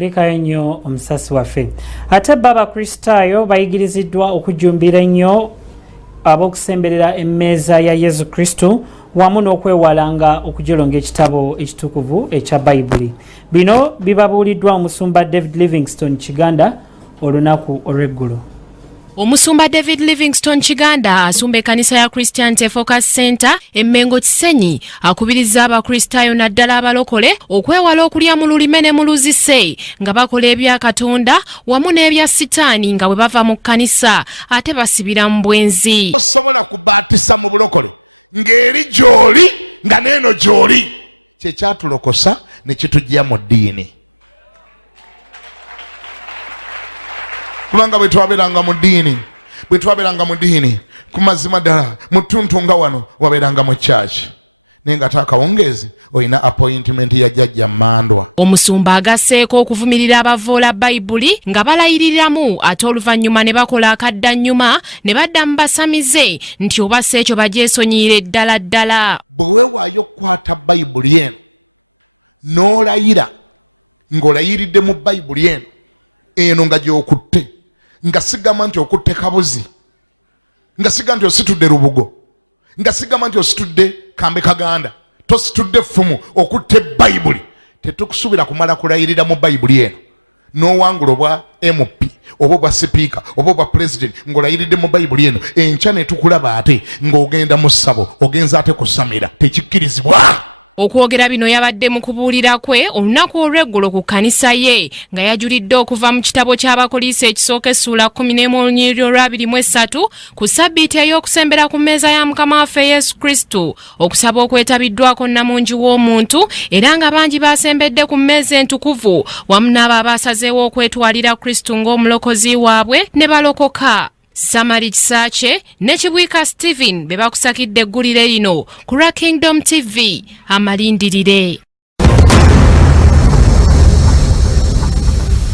kulekayo nnyo omusasi waffe. Ate baba Kristaayo bayigiriziddwa okujjumbira ennyo ab'okusemberera emmeeza ya Yesu Kristo wamu n'okwewalanga okujolonga ekitabo ekitukuvu ekya bayibuli. Bino bibabuuliddwa omusumba David Livingstone Kiganda olunaku olw'eggulo. Omusumba David Livingstone Kiganda asumba ekkanisa ya Christianity Focus Center Emmengo Kisenyi akubiriza abakristaayo naddala abalokole okwewala okulya mu lulime ne mu luzise nga bakola ebya Katonda wamu n'ebya Sitaani nga bwe bava mu kkanisa ate basibira mu bwenzi. Omusumba agasseeko okuvumirira abavoola bayibuli nga balayiriramu ate oluvannyuma ne bakola akaddannyuma ne badda mu basamize nti oba si ekyo bagyesonyiire ddala ddala. Okwogera bino yabadde mu kubuulira kwe olunaku olw'eggulo ku kkanisa ye nga yajulidde okuva mu kitabo ky'abakolisi ekisooka essula 11:23 ku ssabbiiti ey'okusembera ku mmeeza ya Mukama waffe Yesu Kristo okusaba okwetabiddwako Namungi w'omuntu era nga bangi baasembedde ku mmeeza entukuvu wamu n'abo abaasazeewo okwetwalira Kristo ng'omulokozi waabwe ne balokoka. Samari Kisaache ne Kibwika Stephen be bakusakidde eggulire lino ku Kingdom TV amalindirire.